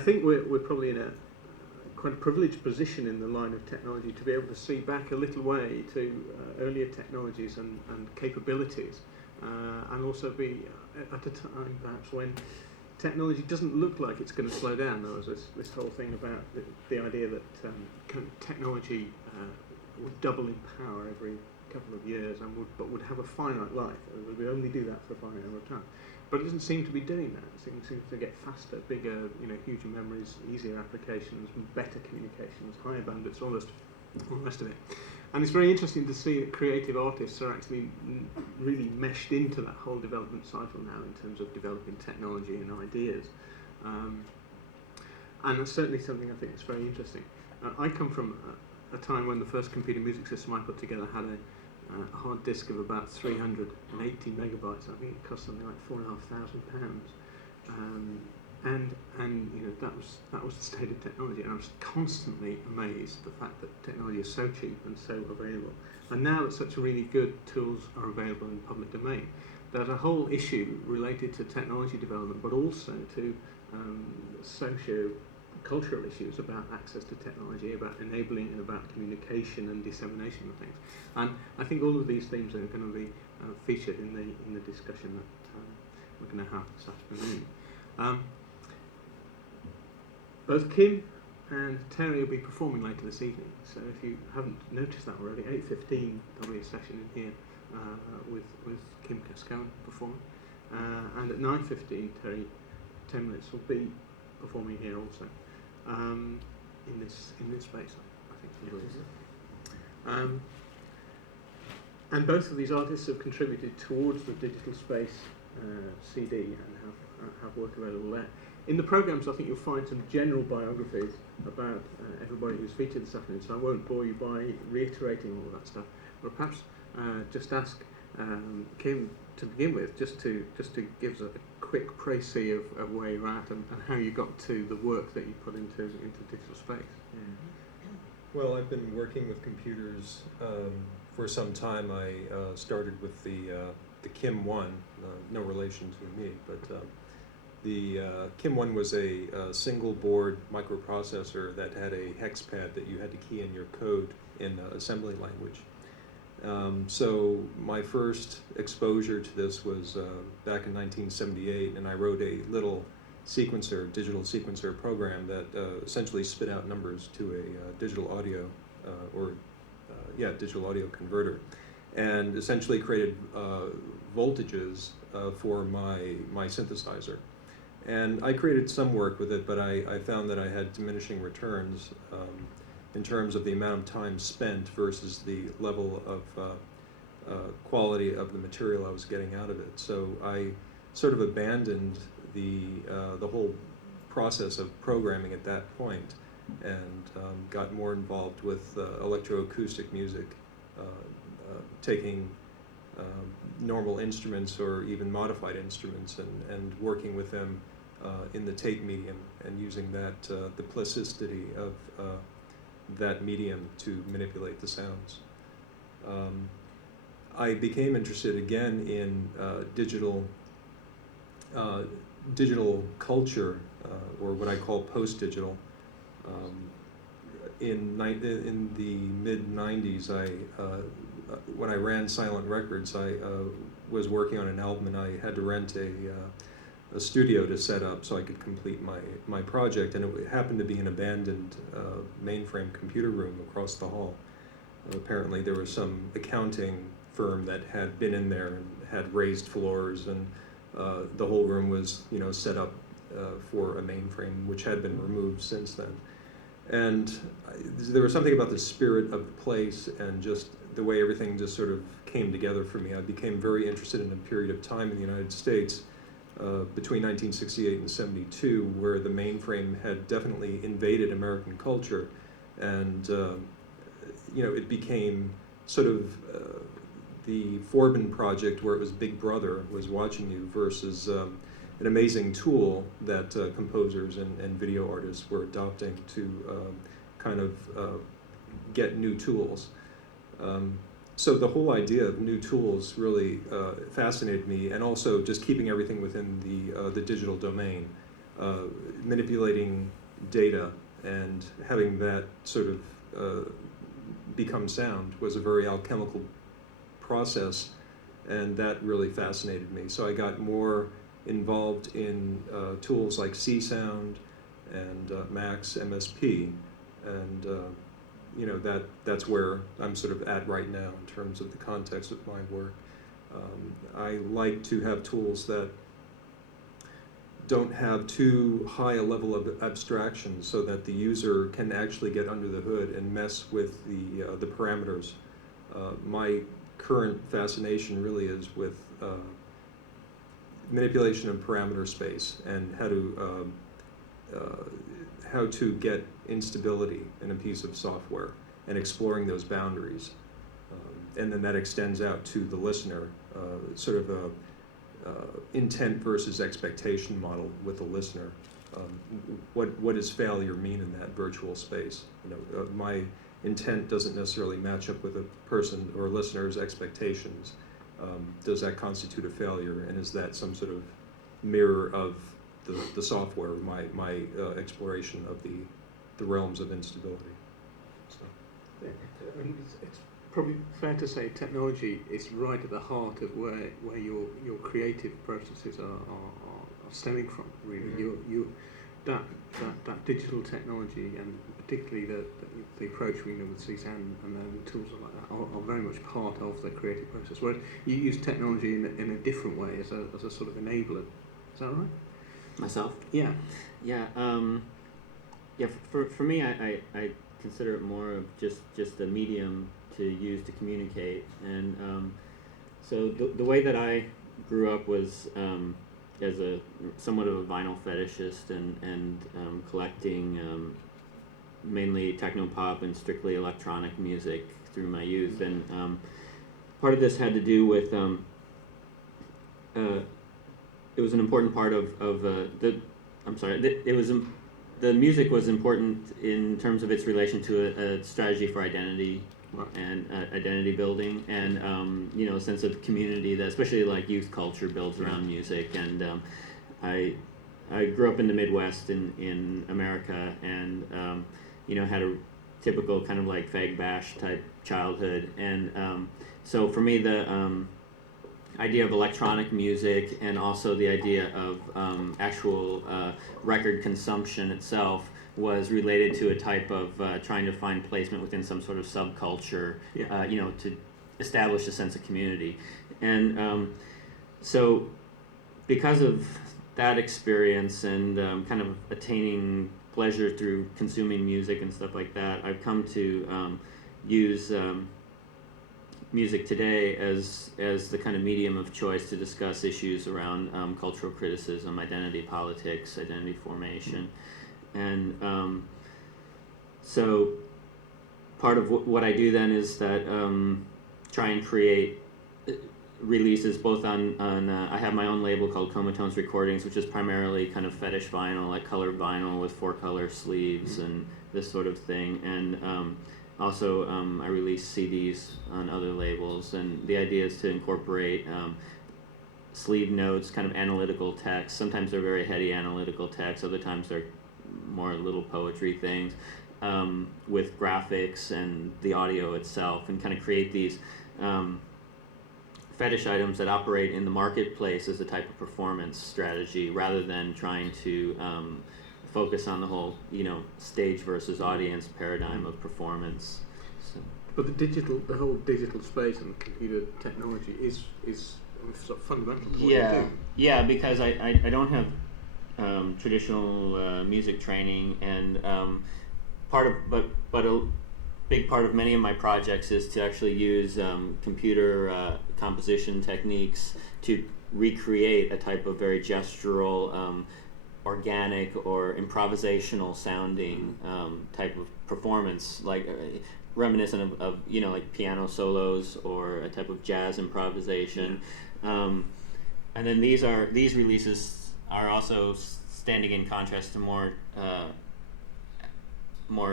think we're probably in a quite a privileged position in the line of technology to be able to see back a little way to earlier technologies and capabilities, and also be at a time perhaps when technology doesn't look like it's going to slow down. There was this whole thing about the idea that kind of technology would double in power every couple of years and would have a finite life. It would only do that for a finite number of time. But it doesn't seem to be doing that. It seems to get faster, bigger, huger memories, easier applications, better communications, higher bandwidths, all the rest of it. And it's very interesting to see that creative artists are actually really meshed into that whole development cycle now in terms of developing technology and ideas. And that's certainly something I think is very interesting. I come from a time when the first computer music system I put together had a hard disk of about 380 megabytes. I think it cost something like £4,500. And that was the state of technology, and I was constantly amazed at the fact that technology is so cheap and so available. And now that such really good tools are available in the public domain, there's a whole issue related to technology development, but also to socio-cultural issues about access to technology, about enabling and about communication and dissemination of things. And I think all of these themes are going to be featured in the discussion that we're going to have this afternoon. Both Kim and Terry will be performing later this evening, so if you haven't noticed that already, 8:15 there'll be a session in here with Kim Cascone performing, and at 9:15 Terry Thaemlitz will be performing here also in this space, I think it is. And both of these artists have contributed towards the Digital Space CD and have work available there. In the programs, I think you'll find some general biographies about everybody who's featured this afternoon, so I won't bore you by reiterating all of that stuff, but perhaps just ask Kim to begin with, just to give us a quick précis of where you're at and how you got to the work that you put into digital space. Well, I've been working with computers for some time. I started with the Kim 1, no relation to me, but the Kim 1 was a single board microprocessor that had a hex pad that you had to key in your code in assembly language. So my first exposure to this was back in 1978, and I wrote a little sequencer, digital sequencer program that essentially spit out numbers to a digital audio digital audio converter, and essentially created voltages for my synthesizer. And I created some work with it, but I found that I had diminishing returns in terms of the amount of time spent versus the level of quality of the material I was getting out of it. So I sort of abandoned the whole process of programming at that point, and got more involved with electroacoustic music, taking normal instruments or even modified instruments and working with them in the tape medium and using that the plasticity of that medium to manipulate the sounds. I became interested again in digital culture, or what I call post-digital. In the mid-90s, when I ran Silent Records, I was working on an album, and I had to rent a studio to set up so I could complete my project, and it happened to be an abandoned mainframe computer room across the hall. Apparently there was some accounting firm that had been in there and had raised floors, and the whole room was set up for a mainframe, which had been removed since then. And there was something about the spirit of the place and just the way everything just sort of came together for me. I became very interested in a period of time in the United States between 1968 and 72, where the mainframe had definitely invaded American culture, and it became sort of the Forbin project, where it was Big Brother was watching you, versus an amazing tool that composers and video artists were adopting to kind of get new tools. So the whole idea of new tools really fascinated me, and also just keeping everything within the digital domain. manipulating data and having that sort of become sound was a very alchemical process, and that really fascinated me. So I got more involved in tools like C-Sound and Max MSP, and that's where I'm sort of at right now in terms of the context of my work. I like to have tools that don't have too high a level of abstraction, so that the user can actually get under the hood and mess with the parameters. My current fascination really is with manipulation of parameter space and how to get instability in a piece of software and exploring those boundaries. And then that extends out to the listener, sort of a intent versus expectation model with the listener. What does failure mean in that virtual space? My intent doesn't necessarily match up with a person or listener's expectations. Does that constitute a failure, and is that some sort of mirror of the software, my exploration of the realms of instability? So. And it's probably fair to say technology is right at the heart of where your creative processes are stemming from. Really, Mm-hmm. that digital technology, and particularly the approach we know with C-Sound and the tools like that are very much part of the creative process. Whereas you use technology in a different way as a sort of enabler. Is that right? Myself? Yeah. Yeah. For me, I consider it more of just a medium to use to communicate. And so the way that I grew up was as a somewhat of a vinyl fetishist and collecting mainly techno pop and strictly electronic music through my youth. And part of this had to do with it was an important part of the music was important in terms of its relation to a strategy for identity. Right. And identity building, and a sense of community that especially like youth culture builds around music. And I grew up in the Midwest in America, and had a typical kind of like fag bash type childhood. And so for me, the idea of electronic music and also the idea of actual record consumption itself was related to a type of trying to find placement within some sort of subculture, to establish a sense of community. And so because of that experience and kind of attaining pleasure through consuming music and stuff like that, I've come to use music today as the kind of medium of choice to discuss issues around cultural criticism, identity politics, identity formation. And so part of what I do then is that try and create releases both on I have my own label called Comatones Recordings, which is primarily kind of fetish vinyl, like colored vinyl with 4-color sleeves and this sort of thing. And also I release CDs on other labels, and the idea is to incorporate sleeve notes, kind of analytical text. Sometimes they're very heady analytical text, other times they're more little poetry things, with graphics and the audio itself, and kind of create these fetish items that operate in the marketplace as a type of performance strategy, rather than trying to focus on the whole, stage versus audience paradigm of performance. So. But the whole digital space and computer technology is sort of fundamental to what you do. Yeah, because I don't have traditional music training, and but a big part of many of my projects is to actually use computer composition techniques to recreate a type of very gestural, organic or improvisational sounding type of performance, like reminiscent of like piano solos or a type of jazz improvisation. And then these releases are also standing in contrast to more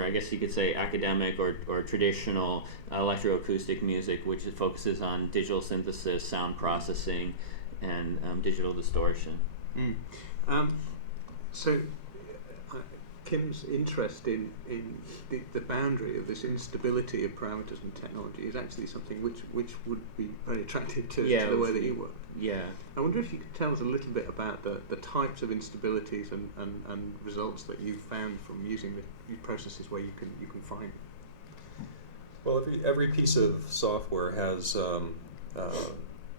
I guess you could say academic or traditional electroacoustic music, which focuses on digital synthesis, sound processing, and digital distortion. So, Kim's interest in the boundary of this instability of parameters and technology is actually something which would be very attractive to the way that you work. Yeah. I wonder if you could tell us a little bit about the types of instabilities and results that you've found from using the processes where you can find. Well, every piece of software has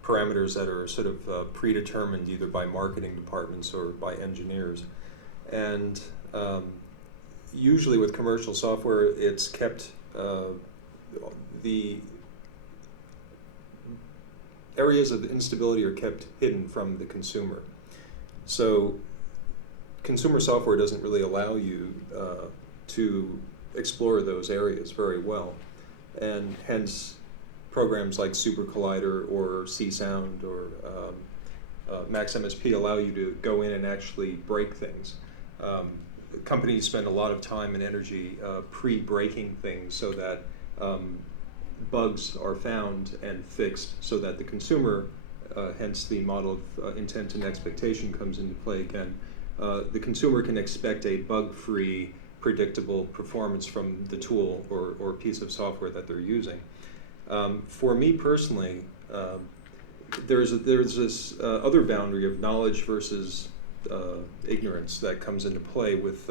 parameters that are sort of predetermined either by marketing departments or by engineers. And usually with commercial software, it's kept, the areas of instability are kept hidden from the consumer. So consumer software doesn't really allow you to explore those areas very well. And hence programs like Super Collider or C-Sound or Max MSP allow you to go in and actually break things. Companies spend a lot of time and energy pre-breaking things so that bugs are found and fixed so that the consumer, hence the model of intent and expectation comes into play again. The consumer can expect a bug-free, predictable performance from the tool or piece of software that they're using. For me personally, there's this other boundary of knowledge versus ignorance that comes into play with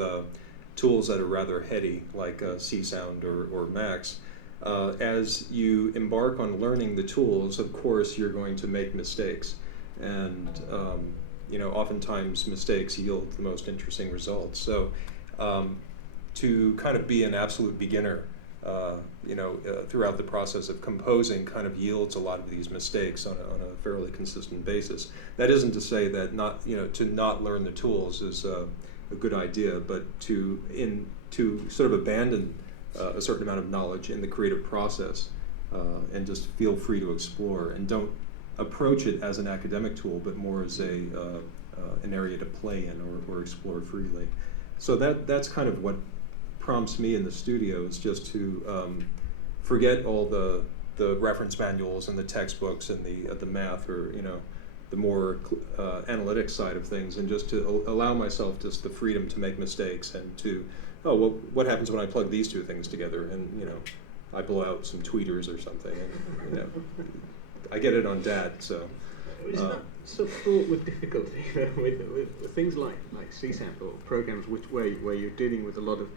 tools that are rather heady, like C-Sound or Max. As you embark on learning the tools, of course, you're going to make mistakes. And oftentimes mistakes yield the most interesting results. So to kind of be an absolute beginner, throughout the process of composing kind of yields a lot of these mistakes on a fairly consistent basis. That isn't to say that to not learn the tools is a good idea, but to sort of abandon a certain amount of knowledge in the creative process and just feel free to explore, and don't approach it as an academic tool, but more as an area to play in or explore freely. So that's kind of what prompts me in the studio, is just to forget all the reference manuals and the textbooks and the math, or the more analytic side of things, and just to allow myself just the freedom to make mistakes and to, what happens when I plug these two things together and I blow out some tweeters or something, and I get it on DAT. So isn't that so fraught with difficulty with things like C-Sound or programs where you're dealing with a lot of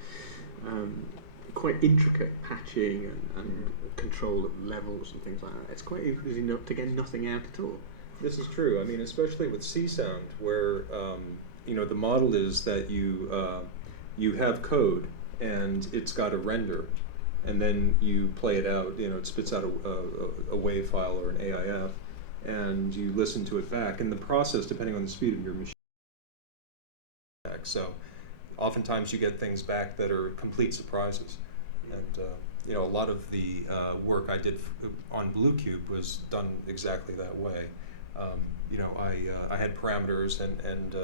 quite intricate patching and control of levels and things like that? It's quite easy to get nothing out at all. This is true. I mean, especially with C-Sound, where the model is that you have code and it's got a render, and then you play it out. It spits out a WAV file or an AIF, and you listen to it back. And the process, depending on the speed of your machine, so oftentimes you get things back that are complete surprises. And a lot of the work I did on Blue Cube was done exactly that way. I had parameters and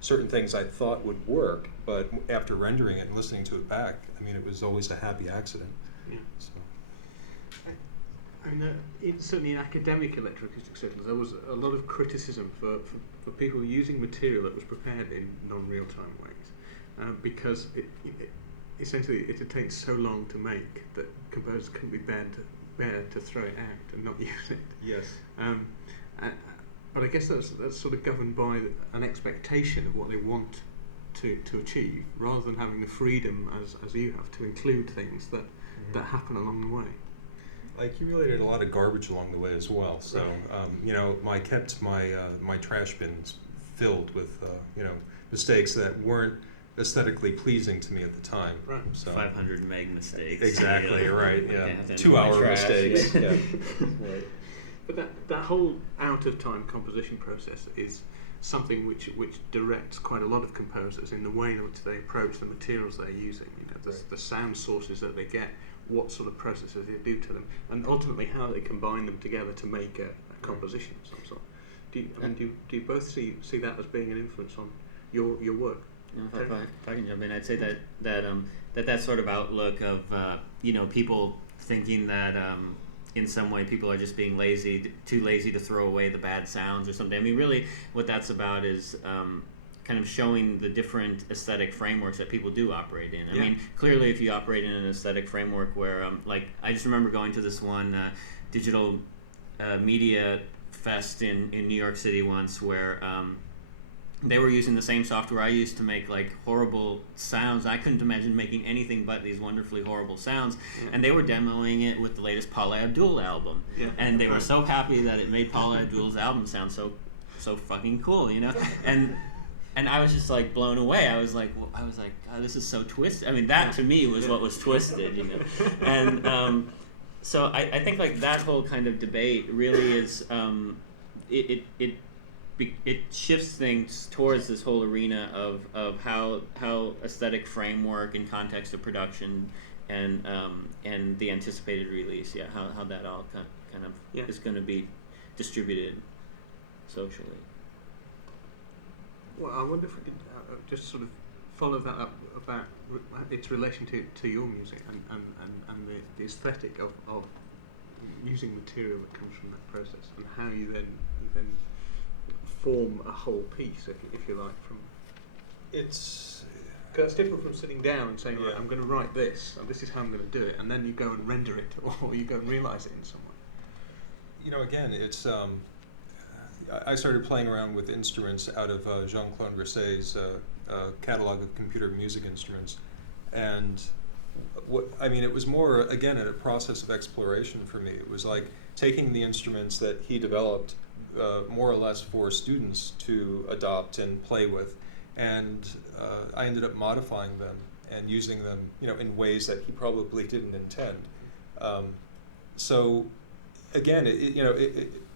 certain things I thought would work, but after rendering it and listening to it back, it was always a happy accident. Yeah. So. Certainly in academic electroacoustic circles, there was a lot of criticism for people using material that was prepared in non-real-time ways, because essentially it had taken so long to make that composers couldn't be bear to throw it out and not use it. Yes. But I guess that's sort of governed by an expectation of what they want to achieve, rather than having the freedom as you have to include things that happen along the way. I accumulated a lot of garbage along the way as well. So I kept my trash bins filled with mistakes that weren't aesthetically pleasing to me at the time. Right. So 500 meg mistakes. Exactly. Right. Yeah. Yeah, 2-hour mistakes. Yeah. Right. But that whole out-of-time composition process is something which directs quite a lot of composers in the way in which they approach the materials they're using. The sound sources that they get, what sort of processes they do to them, and ultimately how they combine them together to make a composition of some sort. Do you both see that as being an influence on your work? If I can jump in, I'd say that sort of outlook of people thinking that in some way people are just being too lazy to throw away the bad sounds or something. Really what that's about is kind of showing the different aesthetic frameworks that people do operate in. I Yeah. mean, clearly, if you operate in an aesthetic framework where, like, I just remember going to this one digital media fest in New York City once, where they were using the same software I used to make like horrible sounds. I couldn't imagine making anything but these wonderfully horrible sounds, and they were demoing it with the latest Paula Abdul album, and they were so happy that it made Paula Abdul's album sound so fucking cool, you know, and I was just like blown away. I was like, God, this is so twisted. I mean, that to me was what was twisted, you know, and so I think like that whole kind of debate really is it shifts things towards this whole arena of how aesthetic framework in context of production and the anticipated release, how that all kind of is going to be distributed socially. Well, I wonder if we could just sort of follow that up about its relation to your music and the aesthetic of using material that comes from that process, and how you then form a whole piece, if you like, from. It's Because it's different from sitting down and saying, right, I'm going to write this, and this is how I'm going to do it, and then you go and render it, or you go and realize it in some way. You know, again, it's I started playing around with instruments out of Jean-Claude Grasset's catalog of computer music instruments, and it was more, again, a process of exploration for me. It was like taking the instruments that he developed more or less for students to adopt and play with, and I ended up modifying them and using them, in ways that he probably didn't intend. So, again,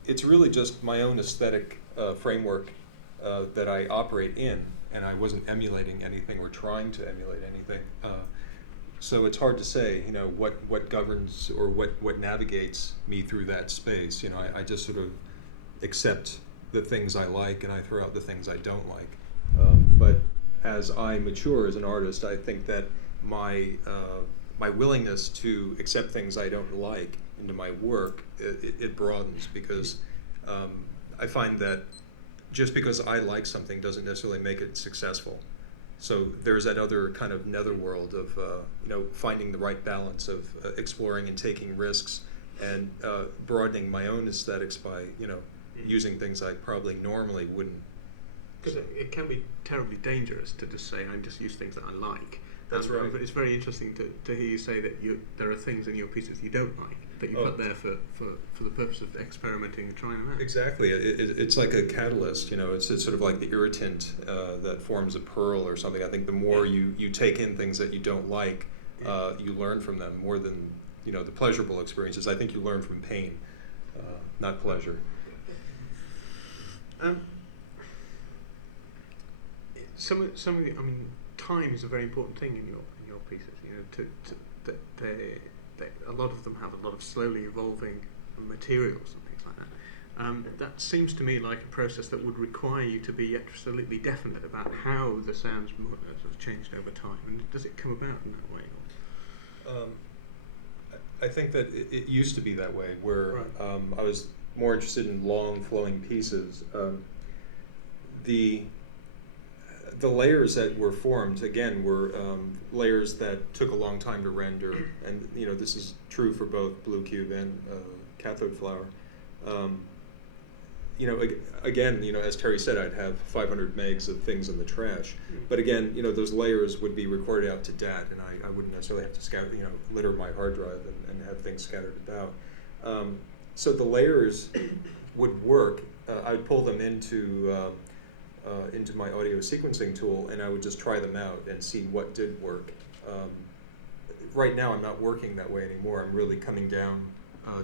it's really just my own aesthetic framework that I operate in, and I wasn't emulating anything or trying to emulate anything. So it's hard to say, what governs or what navigates me through that space. I just sort of accept the things I like, and I throw out the things I don't like. But as I mature as an artist, I think that my willingness to accept things I don't like into my work, it broadens, because I find that just because I like something doesn't necessarily make it successful. So there's that other kind of netherworld of finding the right balance of exploring and taking risks, and broadening my own aesthetics by using things I probably normally wouldn't. Because it can be terribly dangerous to just say, I just use things that I like. That's right. But it's very interesting to hear you say that there are things in your pieces you don't like, that you put there for the purpose of experimenting and trying them out. Exactly. It's like a catalyst, it's sort of like the irritant that forms a pearl or something. I think the more you take in things that you don't like, you learn from them more than, the pleasurable experiences. I think you learn from pain, not pleasure. Some of the, time is a very important thing in your pieces. A lot of them have a lot of slowly evolving materials and things like that. That seems to me like a process that would require you to be absolutely definite about how the sounds have changed over time. And does it come about in that way? I think that it used to be that way, where Right. I was more interested in long flowing pieces. The layers that were formed, again, were layers that took a long time to render, and this is true for both Blue Cube and Cathode Flower. Again, as Terry said, I'd have 500 megs of things in the trash, but again, those layers would be recorded out to DAT, and I wouldn't necessarily have to litter my hard drive and have things scattered about. So the layers would work. I would pull them into my audio sequencing tool, and I would just try them out and see what did work. Right now, I'm not working that way anymore. I'm really coming down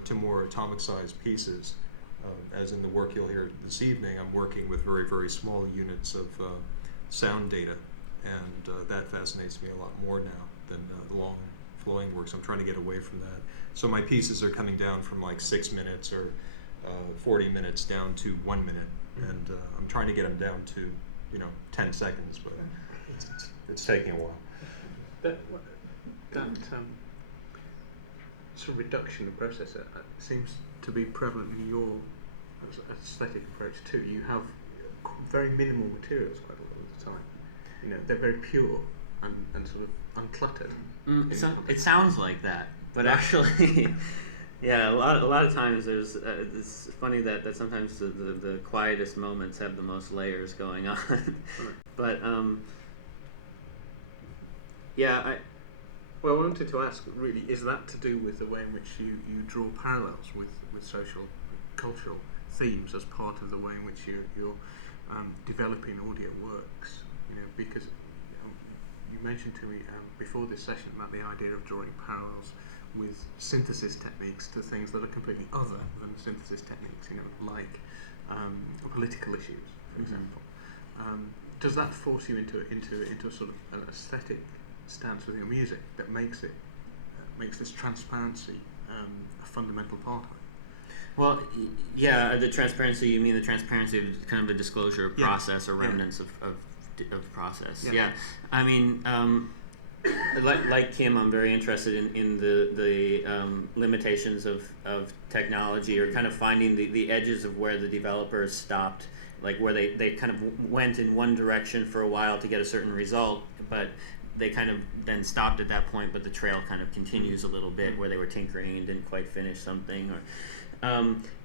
to more atomic-sized pieces. As in the work you'll hear this evening, I'm working with very, very small units of sound data, and that fascinates me a lot more now than long flowing work, so I'm trying to get away from that. So my pieces are coming down from like 6 minutes or 40 minutes down to 1 minute. And I'm trying to get them down to, 10 seconds, but it's taking a while. That sort of reduction of process seems to be prevalent in your aesthetic approach too. You have very minimal materials quite a lot the time. You know, they're very pure and sort of uncluttered. It sounds like that, but actually, yeah, a lot of times there's. It's funny that sometimes the quietest moments have the most layers going on. But yeah, Well, I wanted to ask, really, is that to do with the way in which you draw parallels with social, cultural themes as part of the way in which you're developing audio works? You know, because you mentioned to me before this session about the idea of drawing parallels with synthesis techniques to things that are completely other than synthesis techniques, you know, like political issues, for example. Does that force you into a sort of an aesthetic stance with your music that makes this transparency a fundamental part of it? Well, yeah, the transparency. You mean the transparency of kind of a disclosure of process or remnants of process? Yeah. I mean, like Kim, I'm very interested in the limitations of technology, or kind of finding the edges of where the developers stopped, like where they kind of went in one direction for a while to get a certain result, but they kind of then stopped at that point, but the trail kind of continues a little bit where they were tinkering and didn't quite finish something, or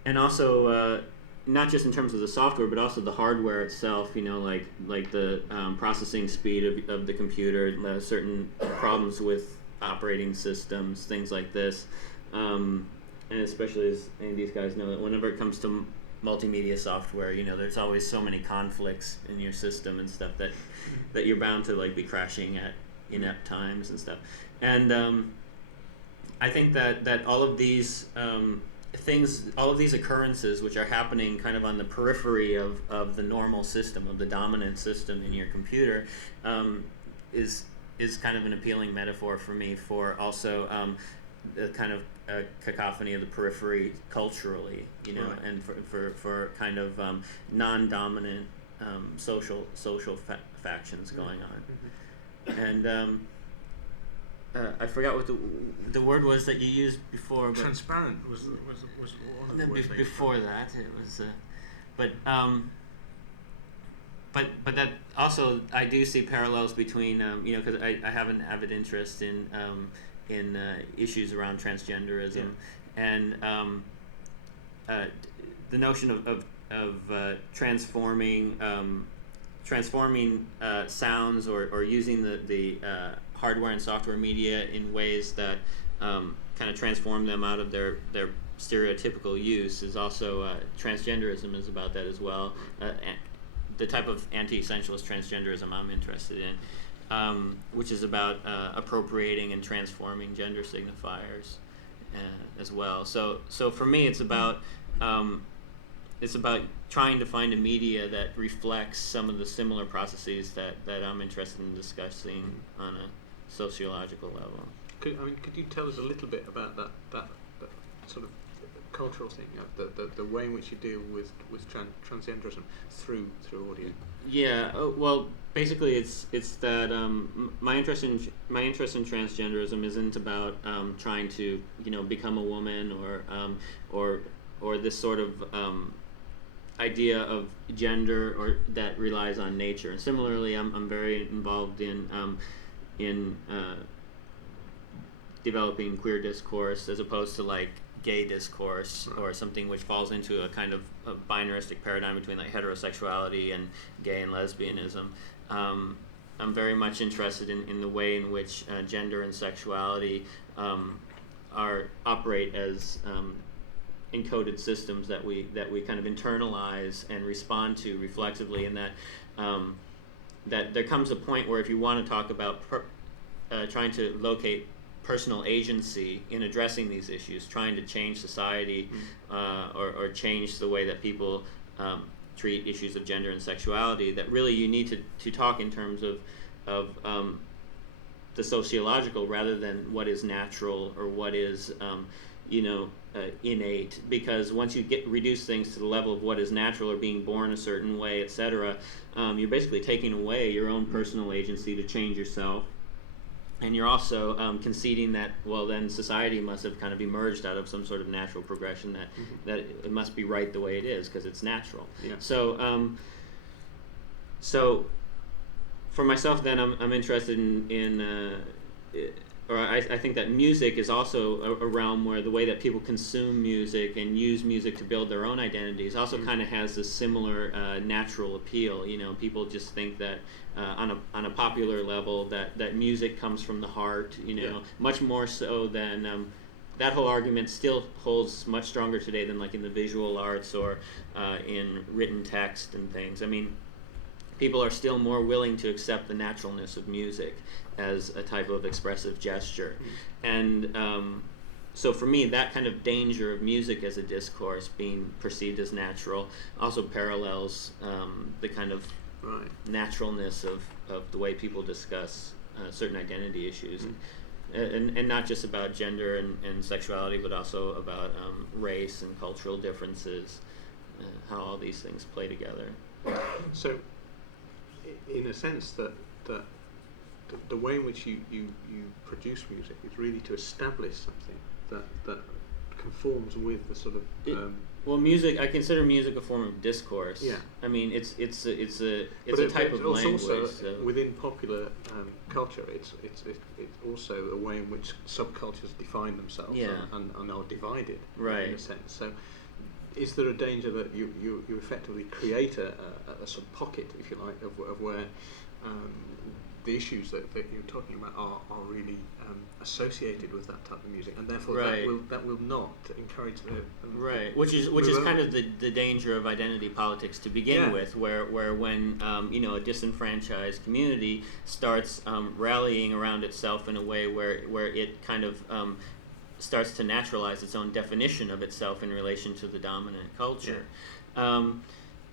and also not just in terms of the software, but also the hardware itself. You know, like the processing speed of the computer, certain problems with operating systems, things like this, and especially as any of these guys know, that whenever it comes to multimedia software, you know, there's always so many conflicts in your system and stuff that you're bound to like be crashing at inept times and stuff. And I think that all of these things, all of these occurrences which are happening kind of on the periphery of the normal system, of the dominant system in your computer, is kind of an appealing metaphor for me for also the kind of cacophony of the periphery culturally, you know, right. And for kind of non-dominant social factions going on. And I forgot what the word was that you used before. But transparent was one of the words. Before that, it was, but that also I do see parallels between you know, because I have an avid interest in issues around transgenderism, and the notion of transforming sounds or using the hardware and software media in ways that kind of transform them out of their stereotypical use is also transgenderism is about that as well. The type of anti-essentialist transgenderism I'm interested in, which is about appropriating and transforming gender signifiers as well. So for me, it's about trying to find a media that reflects some of the similar processes that I'm interested in discussing on a sociological level. Could you tell us a little bit about that sort of cultural thing, the way in which you deal with transgenderism through audio? Yeah. Well, basically, it's that my interest in transgenderism isn't about trying to, you know, become a woman or this sort of idea of gender or that relies on nature. And similarly, I'm very involved in developing queer discourse as opposed to like gay discourse, right, or something which falls into a kind of a binaristic paradigm between like heterosexuality and gay and lesbianism. I'm very much interested in the way in which gender and sexuality operate as encoded systems that we kind of internalize and respond to reflexively, and that there comes a point where if you want to talk about trying to locate personal agency in addressing these issues, trying to change society, or change the way that people treat issues of gender and sexuality, that really you need to talk in terms of the sociological rather than what is natural or what is innate, because once you reduce things to the level of what is natural or being born a certain way, etc., you're basically taking away your own personal agency to change yourself. And you're also conceding that, well, then society must have kind of emerged out of some sort of natural progression, that it must be right the way it is because it's natural. Yeah. So for myself, then I'm interested I think that music is also a realm where the way that people consume music and use music to build their own identities also kind of has this similar natural appeal. You know, people just think that on a popular level that music comes from the heart. You know, much more so than. That whole argument still holds much stronger today than like in the visual arts or in written text and things. I mean, people are still more willing to accept the naturalness of music as a type of expressive gesture. And so for me, that kind of danger of music as a discourse being perceived as natural also parallels the kind of naturalness of the way people discuss certain identity issues. And not just about gender and sexuality, but also about race and cultural differences, how all these things play together. So, in a sense, that the way in which you produce music is really to establish something that conforms with the sort of well, music. I consider music a form of discourse. Yeah. I mean, it's a type of language. Also, so. within popular culture, it's also a way in which subcultures define themselves and are divided. Right. In a sense. So, is there a danger that you effectively create a sort of pocket, if you like, of where the issues that you're talking about are really associated with that type of music, and therefore that will not encourage the which is kind of the danger of identity politics to begin with, where when a disenfranchised community starts rallying around itself in a way where it kind of starts to naturalize its own definition of itself in relation to the dominant culture.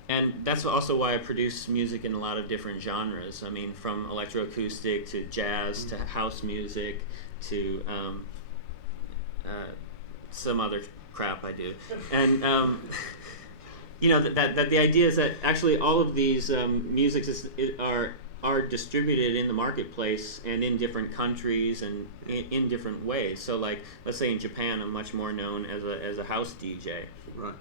And that's also why I produce music in a lot of different genres. I mean, from electroacoustic to jazz to house music to some other crap I do. And that the idea is that actually all of these musics are distributed in the marketplace and in different countries and in different ways. So, like, let's say in Japan, I'm much more known as a house DJ. Right.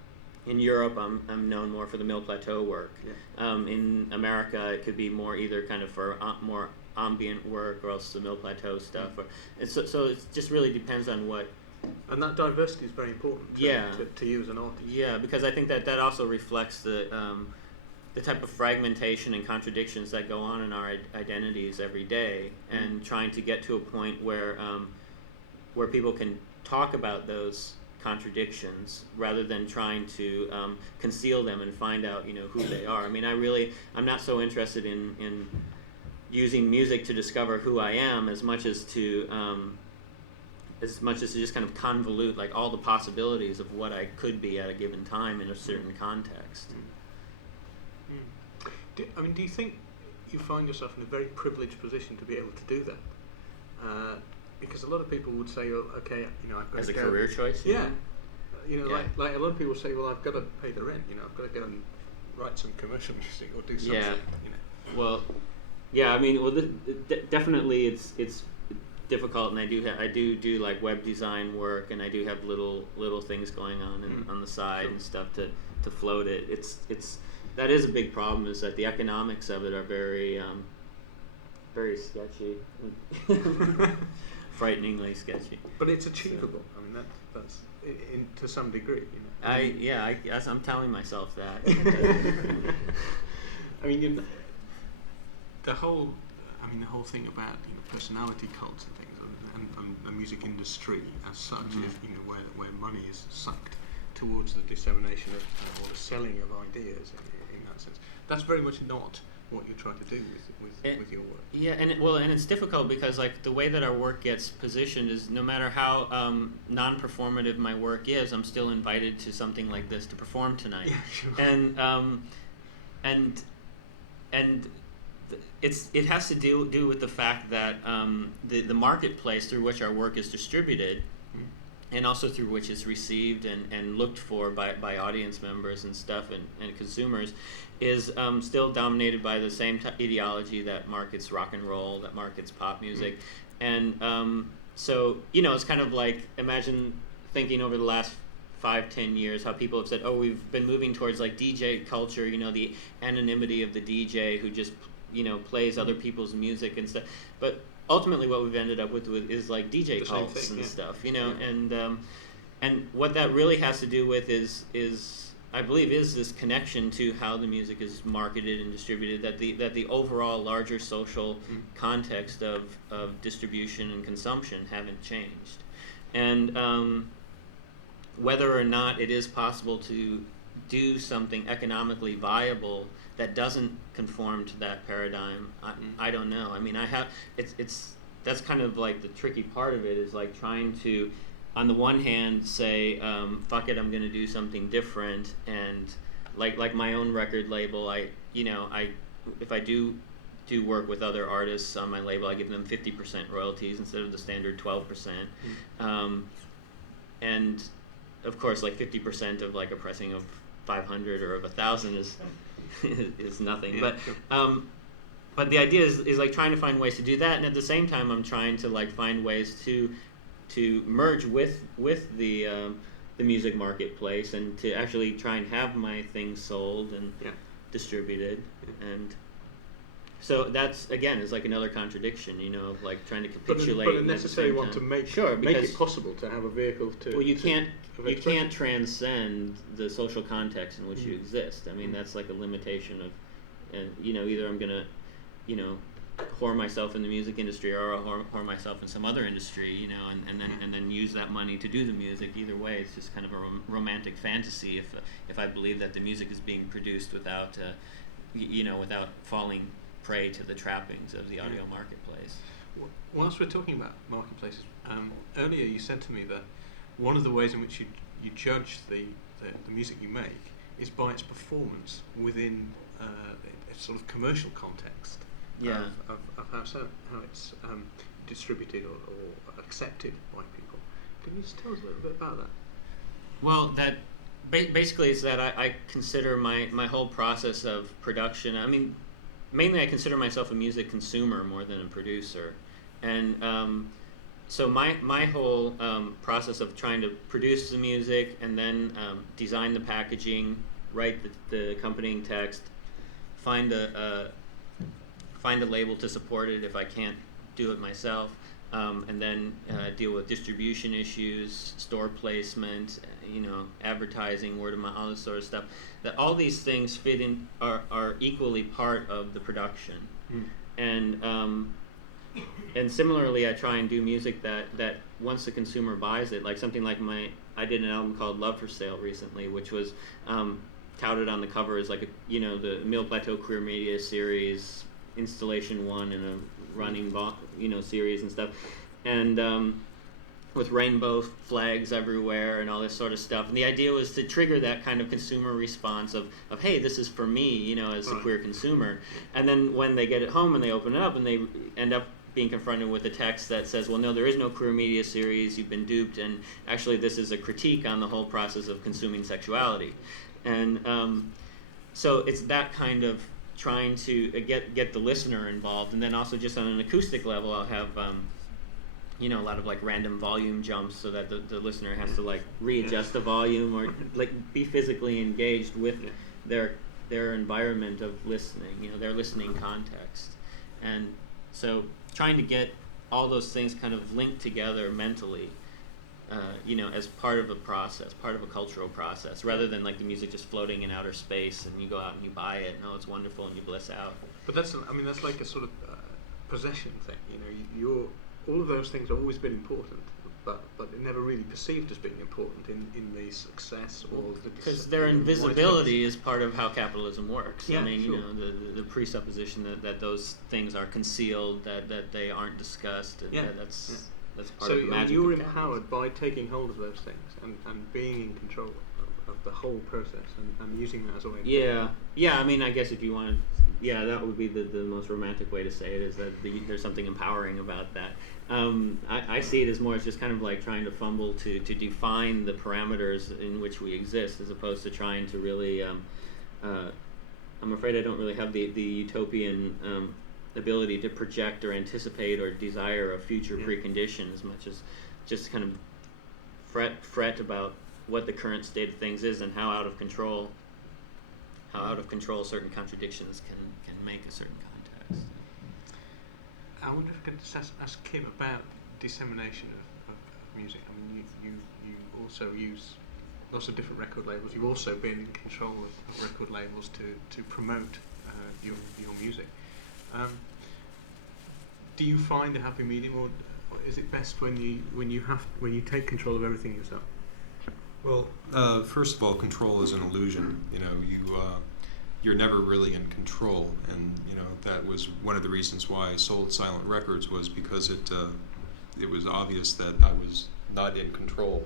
In Europe, I'm known more for the Mill Plateau work. Yeah. In America, it could be more either kind of for more ambient work or else the Mill Plateau stuff. So it just really depends on what. And that diversity is very important to you as an artist. Yeah, because I think that also reflects the type of fragmentation and contradictions that go on in our identities every day, and trying to get to a point where people can talk about those contradictions rather than trying to conceal them and find out who they are. I mean, I'm not so interested in using music to discover who I am as much as to just kind of convolute like all the possibilities of what I could be at a given time in a certain context. Do you think you find yourself in a very privileged position to be able to do that? Because a lot of people would say, "Oh, okay, I've got as to a go." career choice." Yeah, like a lot of people say, "Well, I've got to pay the rent. I've got to go and write some commercial music or do something." Yeah. Well, yeah. I mean, definitely it's difficult, and I do like web design work, and I do have little things going on on the side and stuff to float it. It's that is a big problem, is that the economics of it are very very sketchy. Frighteningly sketchy. But it's achievable. So. I mean, that's to some degree. I guess I'm telling myself that. I mean, the whole thing about personality cults and things, and the music industry as such, is where money is sucked towards the dissemination of or the selling of ideas in that sense. That's very much not what you're trying to do with your work. Yeah, and it's difficult because like the way that our work gets positioned is no matter how non-performative my work is, I'm still invited to something like this to perform tonight. Yeah, sure. And it has to do with the fact that the marketplace through which our work is distributed, and also through which it's received and looked for by audience members and stuff and consumers, is still dominated by the same ideology that markets rock and roll, that markets pop music. And so, it's kind of like, imagine thinking over the last 5-10 years how people have said, oh, we've been moving towards like DJ culture, the anonymity of the DJ who just plays other people's music and stuff. But ultimately, what we've ended up with is like DJ cults and stuff, and what that really has to do with is I believe is this connection to how the music is marketed and distributed, that the overall larger social context of distribution and consumption haven't changed. And whether or not it is possible to do something economically viable that doesn't conform to that paradigm, I don't know. I mean, that's kind of like the tricky part of it, is like trying to, on the one hand, say, fuck it, I'm going to do something different, and like my own record label, if I do work with other artists on my label, I give them 50% royalties instead of the standard 12%, and of course, like 50% of like a pressing of 500 or of 1,000 is nothing, but the idea is like trying to find ways to do that, and at the same time, I'm trying to like find ways to merge with the music marketplace, and to actually try and have my things sold and distributed. And so that's, again, is like another contradiction, of like trying to capitulate. But necessarily want to make it possible to have a vehicle to. Well, you can't transcend the social context in which you exist. I mean, that's like a limitation of, and either I'm gonna, whore myself in the music industry, or I'll whore myself in some other industry, and then use that money to do the music. Either way, it's just kind of a romantic fantasy if I believe that the music is being produced without without falling prey to the trappings of the audio marketplace. Whilst we're talking about marketplaces, earlier you said to me that one of the ways in which you judge the music you make is by its performance within a sort of commercial context. Of how it's distributed or accepted by people. Can you just tell us a little bit about that? Well, that basically is that I consider my whole process of production. I mean, mainly I consider myself a music consumer more than a producer, and so my whole process of trying to produce the music and then design the packaging, write the accompanying text, find a label to support it if I can't do it myself, and then deal with distribution issues, store placement, advertising, word of mouth, all this sort of stuff. That all these things fit in are equally part of the production, and similarly, I try and do music that once the consumer buys it, like something like I did an album called Love for Sale recently, which was touted on the cover as like the Mill Plateau Queer Media series, installation 1 in a running series and stuff, and with rainbow flags everywhere and all this sort of stuff. And the idea was to trigger that kind of consumer response of hey, this is for me, as a queer consumer. And then when they get it home and they open it up and they end up being confronted with a text that says, well, no, there is no queer media series, you've been duped, and actually this is a critique on the whole process of consuming sexuality. And so it's that kind of trying to get the listener involved, and then also just on an acoustic level, I'll have a lot of like random volume jumps so that the listener has to like readjust the volume or like be physically engaged with their environment of listening, their listening context. And so trying to get all those things kind of linked together mentally, as part of a process, part of a cultural process, rather than like the music just floating in outer space and you go out and you buy it and it's wonderful and you bliss out. But that's like a sort of possession thing. All of those things have always been important, but they're never really perceived as being important in the success or the because their invisibility is part of how capitalism works. Yeah, I mean, sure. The presupposition that those things are concealed, that they aren't discussed, and that's part of the magic. So you're empowered by taking hold of those things and being in control of the whole process and using that as a way. I mean, I guess if you want, that would be the most romantic way to say it, is that there's something empowering about that. I see it as more as just kind of like trying to fumble to define the parameters in which we exist, as opposed to trying to really. I'm afraid I don't really have the utopian ability to project or anticipate or desire a future precondition, as much as just kind of fret about what the current state of things is and how out of control certain contradictions can make a certain context. I wonder if I could just ask Kim about dissemination of music. I mean, you also use lots of different record labels. You've also been in control of record labels to promote your music. Do you find a happy medium, or is it best when you take control of everything yourself? Well, first of all, control is an illusion. You know, you're never really in control, and you know that was one of the reasons why I sold Silent Records, was because it was obvious that I was not in control.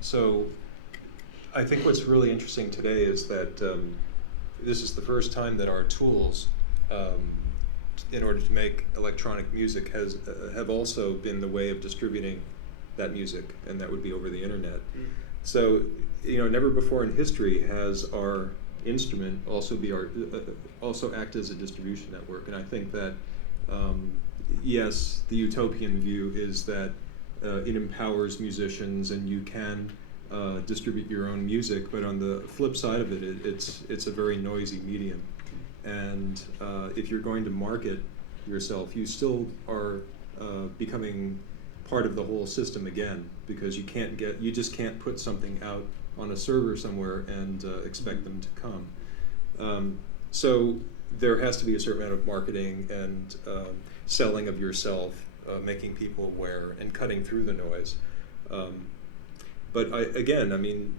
So I think what's really interesting today is that this is the first time that our tools, in order to make electronic music, have also been the way of distributing that music, and that would be over the internet. So, you know, never before in history has our instrument also act as a distribution network. And I think that yes, the utopian view is that it empowers musicians and you can distribute your own music, but on the flip side of it, it's a very noisy medium. And if you're going to market yourself, you still are becoming part of the whole system again, because you just can't put something out on a server somewhere and expect them to come. So there has to be a certain amount of marketing and selling of yourself, making people aware and cutting through the noise. But again, I mean,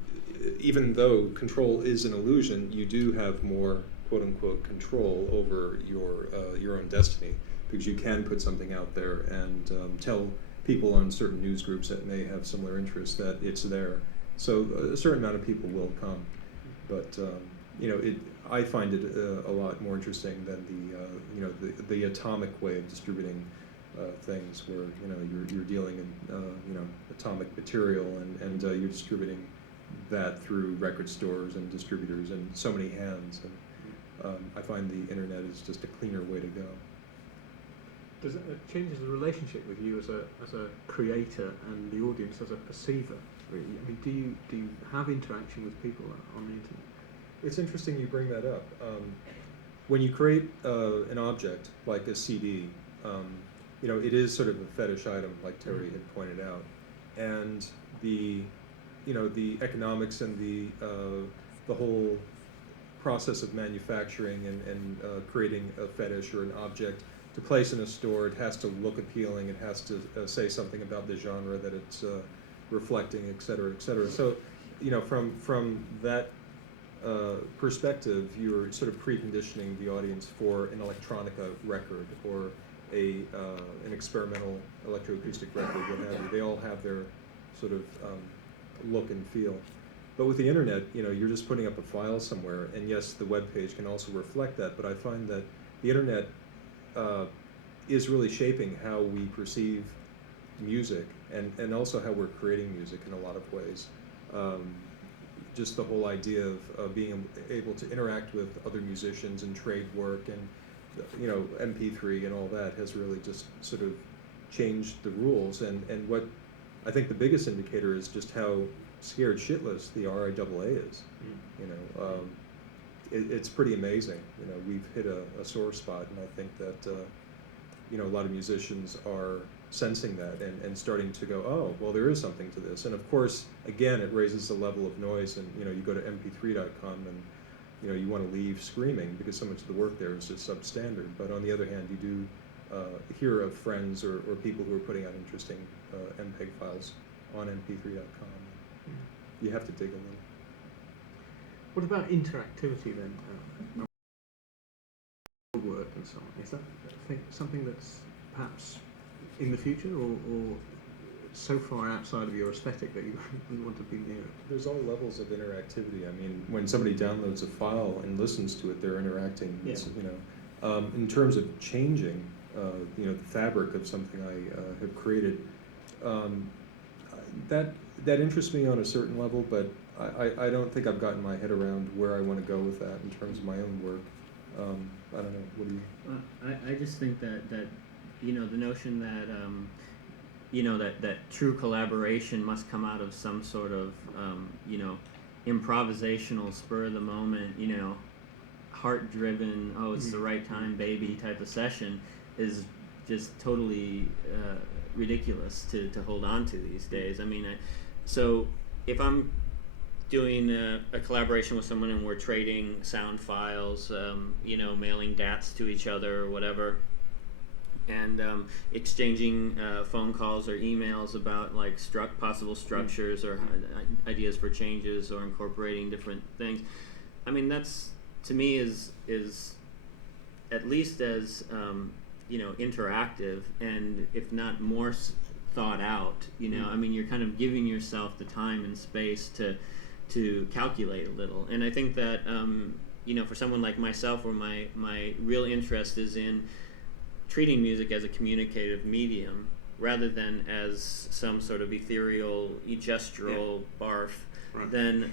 even though control is an illusion, you do have more quote-unquote control over your own destiny, because you can put something out there and tell people on certain news groups that may have similar interests that it's there. So a certain amount of people will come, but you know, I find it a lot more interesting than the atomic way of distributing things, where you know you're dealing in atomic material and you're distributing that through record stores and distributors and so many hands. And I find the internet is just a cleaner way to go. Does it changes the relationship with you as a creator and the audience as a perceiver? Really? I mean, do you have interaction with people on the internet? It's interesting you bring that up. When you create an object like a CD, you know, it is sort of a fetish item, like Terry had pointed out, and the economics and the whole process of manufacturing and creating a fetish or an object to place in a store, it has to look appealing, it has to say something about the genre that it's reflecting, et cetera, et cetera. So, you know, from that perspective, you're sort of preconditioning the audience for an electronica record or an experimental electroacoustic record, what have you. They all have their sort of look and feel. But with the internet, you know, you're just putting up a file somewhere, and yes, the web page can also reflect that, but I find that the internet is really shaping how we perceive music and also how we're creating music in a lot of ways. Just the whole idea of being able to interact with other musicians and trade work and, you know, MP3 and all that has really just sort of changed the rules. And what I think the biggest indicator is just how scared shitless the RIAA is. You know, it's pretty amazing. You know, we've hit a sore spot, and I think that you know, a lot of musicians are sensing that and starting to go, oh, well, there is something to this. And of course, again, it raises the level of noise, and you know, you go to mp3.com and you know, you want to leave screaming because so much of the work there is just substandard. But on the other hand, you do hear of friends or people who are putting out interesting MPEG files on mp3.com. You have to dig a little. What about interactivity then? Work and so on. Is that something that's perhaps in the future, or so far outside of your aesthetic that you wouldn't want to be near it? There's all levels of interactivity. I mean, when somebody downloads a file and listens to it, they're interacting. Yeah. You know, in terms of changing, you know, the fabric of something I have created, that interests me on a certain level, but I don't think I've gotten my head around where I want to go with that in terms of my own work. I don't know. What do you? I just think that you know, the notion that you know, that true collaboration must come out of some sort of you know, improvisational, spur of the moment, you know, heart driven, oh, it's the right time, baby type of session is just totally ridiculous to hold on to these days. I mean, so if I'm doing a collaboration with someone and we're trading sound files, mailing DATs to each other or whatever, and exchanging phone calls or emails about like possible structures or ideas for changes or incorporating different things. I mean, that's, to me, is at least as interactive, and if not more thought out. I mean, you're kind of giving yourself the time and space to calculate a little. And I think that for someone like myself, where my real interest is in treating music as a communicative medium rather than as some sort of ethereal, gestural barf, Right. then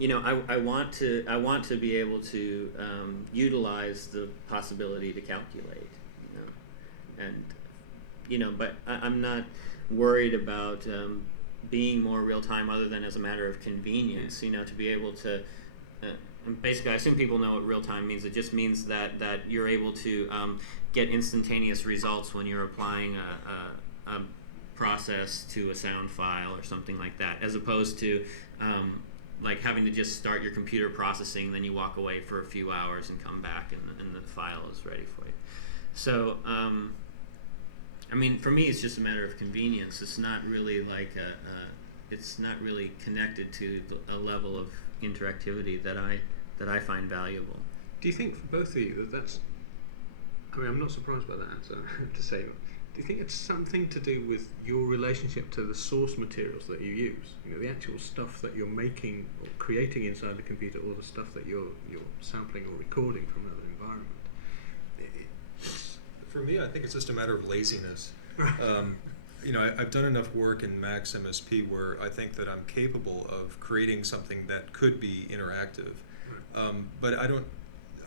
I want to be able to utilize the possibility to calculate, but I'm not worried about being more real time, other than as a matter of convenience. To be able to. And basically, I assume people know what real time means. It just means that you're able to get instantaneous results when you're applying a process to a sound file or something like that, as opposed to like having to just start your computer processing, and then you walk away for a few hours and come back, and the file is ready for you. So, I mean, for me, it's just a matter of convenience. It's not really like it's not really connected to a level of interactivity that I find valuable. Do you think, for both of you, that's... I mean, I'm not surprised by that answer, to say, but do you think it's something to do with your relationship to the source materials that you use? The actual stuff that you're making or creating inside the computer, or the stuff that you're sampling or recording from another environment? For me, I think it's just a matter of laziness. I've done enough work in Max MSP where I think that I'm capable of creating something that could be interactive. But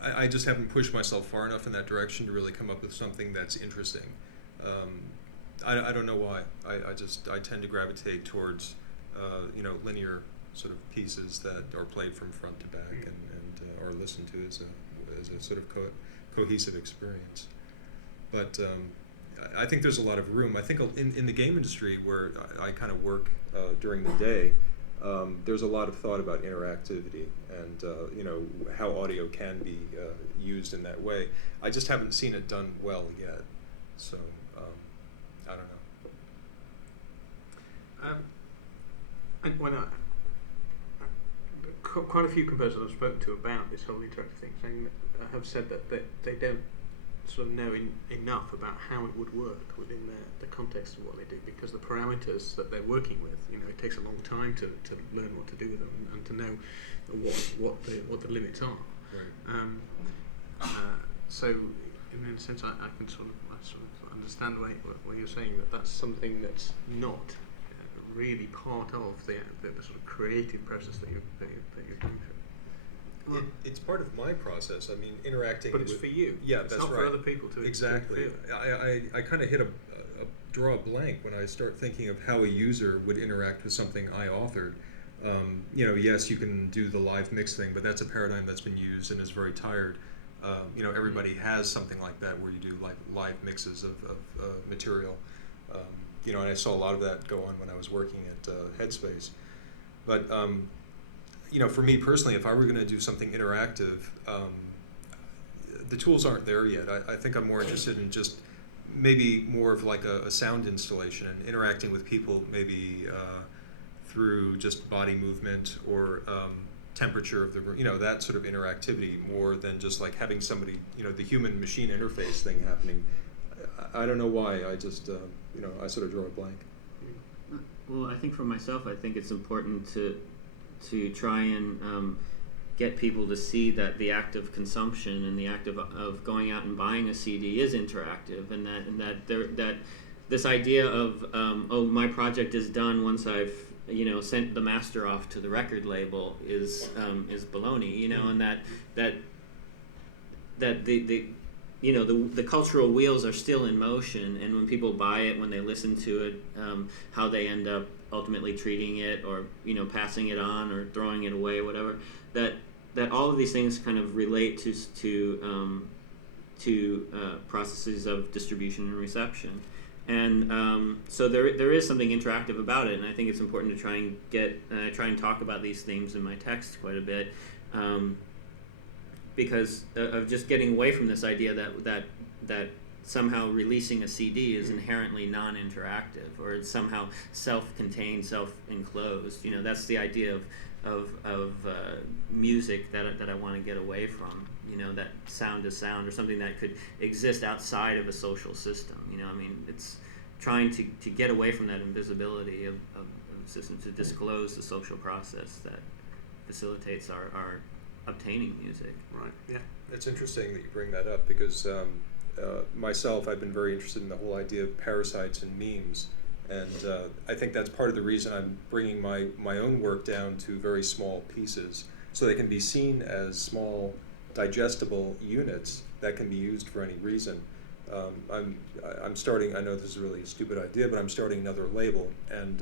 I just haven't pushed myself far enough in that direction to really come up with something that's interesting. I don't know why. I tend to gravitate towards linear sort of pieces that are played from front to back and are listened to as a sort of cohesive experience. But I think there's a lot of room. I think in the game industry, where I kind of work during the day, there's a lot of thought about interactivity and how audio can be used in that way. I just haven't seen it done well yet. So I don't know. And when quite a few composers I've spoken to about this whole interactive thing, have said that they don't sort of know enough about how it would work within the context of what they do, because the parameters that they're working with, it takes a long time to learn what to do with them and to know what the limits are. Right. So in a sense, I can sort of understand what you're saying, that's something that's not really part of the sort of creative process that you're going through. It's part of my process. I mean, interacting. But it's for you. Yeah, it's that's not right. for other people to exactly. To feel. I kind of draw a blank when I start thinking of how a user would interact with something I authored. Yes, you can do the live mix thing, but that's a paradigm that's been used and is very tired. Everybody has something like that where you do like live mixes of material. And I saw a lot of that go on when I was working at Headspace. But for me personally, if I were going to do something interactive, the tools aren't there yet. I think I'm more interested in just maybe more of like a sound installation and interacting with people maybe through just body movement or temperature of the room, that sort of interactivity, more than just like having somebody, the human machine interface thing happening. I don't know why, I just, I sort of draw a blank. Well, I think for myself, I think it's important to try and get people to see that the act of consumption and the act of going out and buying a CD is interactive, and that this idea of my project is done once I've sent the master off to the record label is baloney, and that the cultural wheels are still in motion, and when people buy it, when they listen to it, how they end up ultimately treating it, or passing it on or throwing it away, whatever, that all of these things kind of relate to processes of distribution and reception. And so there is something interactive about it, and I think it's important to try and talk about these themes in my text quite a bit, because of just getting away from this idea that somehow releasing a CD is inherently non-interactive, or it's somehow self-contained, self-enclosed. That's the idea of music that I want to get away from. That sound to sound, or something that could exist outside of a social system. It's trying to get away from that invisibility of the system, to disclose the social process that facilitates our obtaining music. Right. Yeah. It's interesting that you bring that up, because myself, I've been very interested in the whole idea of parasites and memes, and I think that's part of the reason I'm bringing my own work down to very small pieces, so they can be seen as small, digestible units that can be used for any reason. I'm starting, I know this is really a stupid idea, but I'm starting another label, and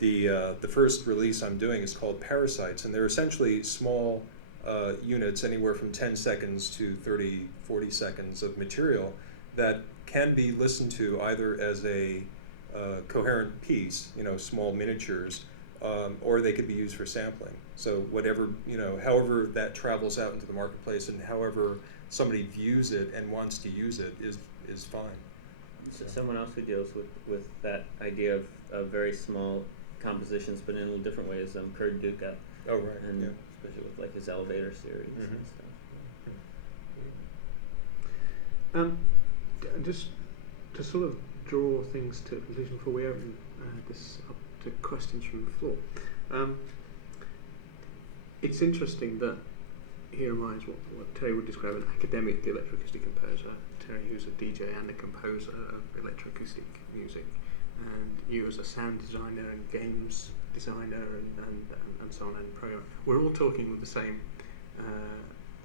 the first release I'm doing is called Parasites, and they're essentially small units, anywhere from 10 seconds to 30, 40 seconds of material that can be listened to either as a coherent piece, small miniatures, or they could be used for sampling. So whatever, however that travels out into the marketplace, and however somebody views it and wants to use it is fine. So someone else who deals with that idea of very small compositions, but in a little different ways, Kurt Duca. Oh, right. And yeah. especially with like his elevator series and stuff. Just to sort of draw things to a conclusion before we open this up to questions from the floor. It's interesting that here arises what Terry would describe as an academic electroacoustic composer. Terry, who's a DJ and a composer of electroacoustic music, and you as a sound designer and games designer and so on, and programmer. We're all talking with the same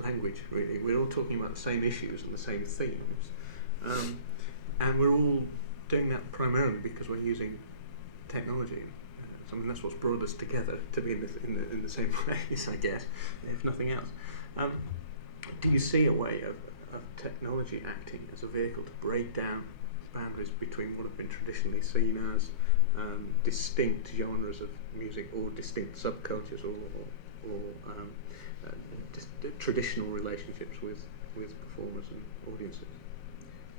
language, really. We're all talking about the same issues and the same themes, and we're all doing that primarily because we're using technology. That's what's brought us together, to be in the same place, I guess, if nothing else. Do you see a way of technology acting as a vehicle to break down boundaries between what have been traditionally seen as distinct genres of music, or distinct subcultures, or just traditional relationships with performers and audiences?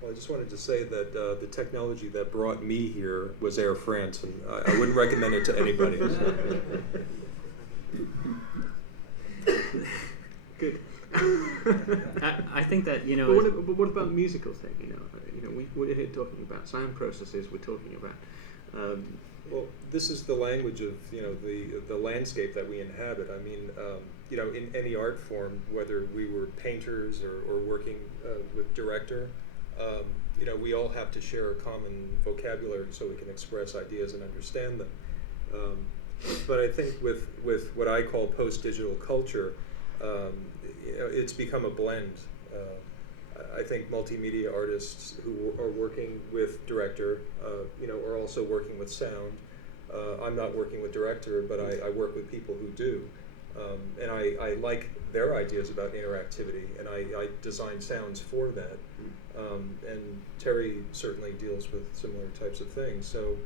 Well, I just wanted to say that the technology that brought me here was Air France, and I wouldn't recommend it to anybody. Good. I think that But what about the musical thing? We're here talking about sound processes. We're talking about. Well, this is the language of the landscape that we inhabit. I mean, in any art form, whether we were painters or working with director. We all have to share a common vocabulary so we can express ideas and understand them. But I think with what I call post-digital culture, it's become a blend. I think multimedia artists who are working with director, are also working with sound. I'm not working with director, but I work with people who do. And I like their ideas about interactivity, and I design sounds for that. And Terry certainly deals with similar types of things. So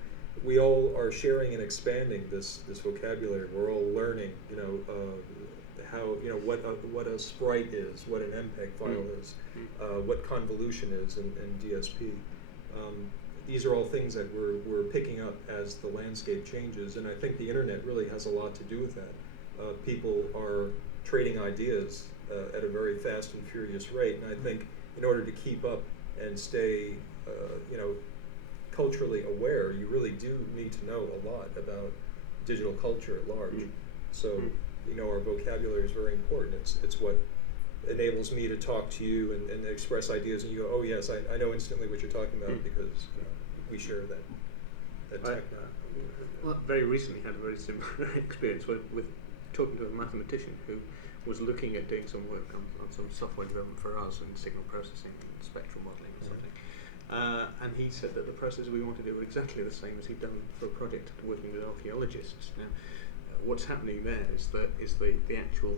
we all are sharing and expanding this vocabulary. We're all learning, how what a sprite is, what an MPEG file is, what convolution is, and DSP. These are all things that we're picking up as the landscape changes, and I think the internet really has a lot to do with that. People are trading ideas at a very fast and furious rate, and I think in order to keep up and stay, culturally aware, you really do need to know a lot about digital culture at large. So, our vocabulary is very important. It's what enables me to talk to you and express ideas, and you go, oh yes, I know instantly what you're talking about, because we share that tech. Well, very recently had a very similar experience with talking to a mathematician who was looking at doing some work on some software development for us and signal processing and spectral modelling or something. And he said that the processes we want to do were exactly the same as he'd done for a project working with archaeologists. Now, what's happening there is the actual